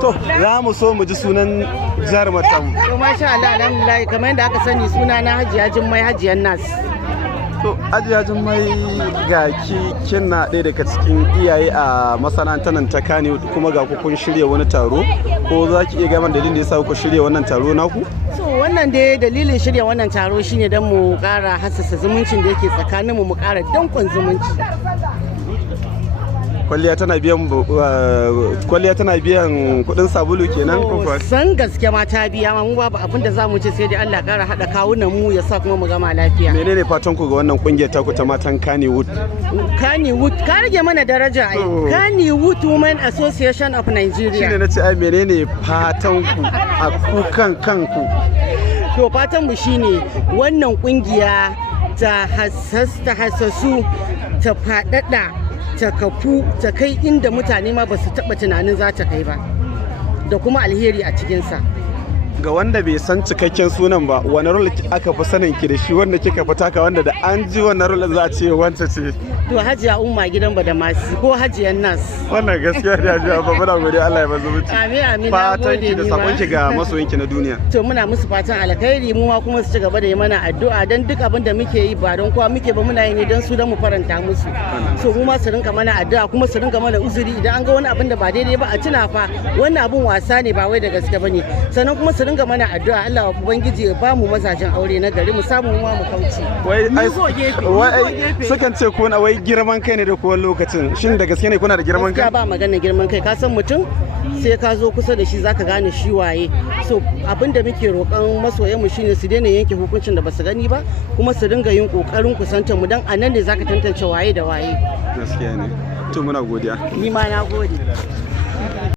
To za mu so mu ji sunan jarumar tamu. To masha Allah alhamdulillah kamar yadda aka sani suna na Hajiya Jummai Hajiyan Nas. To Hajiya Jummai ga kina ɗaya daga cikin iyaye a masana'antar nan ta Kano kuma ga ku kun shirya wani taro ko za ki iya gama dalilin da yasa ku shirya wannan taro naku? So wannan dai dalilin shirya wannan taro shine don mu ƙara hassasa zumuncin da yake tsakaninmu mu ƙara danƙon zumunci. Kwalliya tana biyan kudin sabulu kenan ko san gaske ma ta biya ma mu babu abin da zamu ce sai dai Allah ƙara hada kawunan mu ya sa kuma mu gama lafiya. Menene fatan ku ga wannan kungiyar taku ta matan Kannywood? Kannywood ka rage mana daraja ai. Kannywood Women Association of Nigeria. Shine nace ai menene fatan ku a kukan kanku? To fatan mu shine wannan kungiya ta hassasu ta faɗaɗa ta kafu ta kai inda mutane ma ba su taɓa tunanin za ta kai ba da kuma alheri a cikinsa. Ga wanda bai san cikakken sunan ba wani rol aka fi sanin ki da shi wanda kika fi taka wanda da an ji wannan rol za a ce wanta ce? To Hajiya Umma gidan Badamasi ko Hajiyan Nas. Wannan gaskiya da Hajiya ba muna gode Allah ya bazu mutu. Amin amin. Fatan ki da sakon ki ga masoyinki na duniya. To muna musu fatan alkhairi mu ma kuma su ci gaba da yi mana addu'a dan duk abin da muke yi ba don kowa muke ba muna yi ne dan su dan mu faranta musu. So mu ma su rinka mana addu'a kuma su rinka mana uzuri idan an ga wani abin da ba daidai ba a tuna fa wannan abin wasa ne ba wai da gaske bane. Sannan kuma su rinka mana addu'a Allah ubangiji ya ba mu mazajen aure na gari mu samu mu ma mu kauce. Wai sukan ce ko na wai girman kai ne da kowane lokacin shin da gaske ne kuna da girman kai? Ba magana girman kai ka san mutum sai ka zo kusa da shi zaka gane shi waye. So abinda muke roƙon masoyan mu shine su daina yanke hukuncin da basu gani ba kuma su dinga yin kokarin kusantar mu dan anan ne zaka tantance waye da waye. Gaskiya ne. To muna godiya. Ni ma na gode.